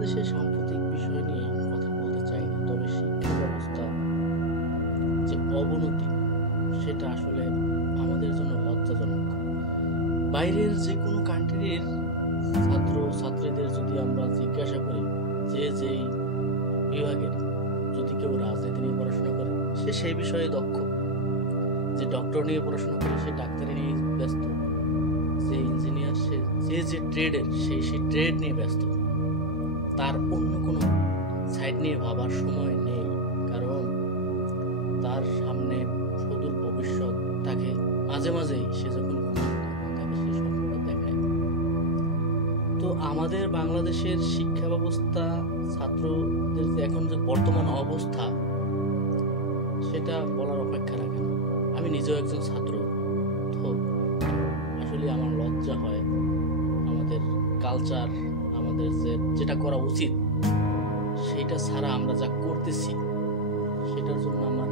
বাংলাদেশের সাম্প্রতিক বিষয় নিয়ে কথা বলতে চাই না, তবে শিক্ষা ব্যবস্থা যে অবনতি সেটা আসলে আমাদের জন্য লজ্জাজনক। বাইরের যে কোনো কান্ট্রির ছাত্র ছাত্রীদের যদি আমরা জিজ্ঞাসা করি যে যেই বিভাগের, যদি কেউ রাজনীতি নিয়ে পড়াশোনা করে সে সেই বিষয়ে দক্ষ, যে ডক্টর নিয়ে পড়াশোনা করে সে ডাক্তারি নিয়ে ব্যস্ত, যে ইঞ্জিনিয়ার সে যে ট্রেডের সেই ট্রেড নিয়ে ব্যস্ত, তার অন্য কোনো সাইড নিয়ে ভাবার সময় নেই। কারণ তার সামনে সুদূর ভবিষ্যৎ তাকে মাঝে মাঝেই সে যখন তাকে সে স্বপ্নটা দেখায়। তো আমাদের বাংলাদেশের শিক্ষা ব্যবস্থা, ছাত্রদের যে এখন যে বর্তমান অবস্থা সেটা বলার অপেক্ষা রাখে না। আমি নিজেও একজন ছাত্র, তো আসলে আমার লজ্জা হয় আমাদের কালচার, আমাদের যেটা করা উচিত সেটা ছাড়া আমরা যা করতেছি সেটার জন্য আমার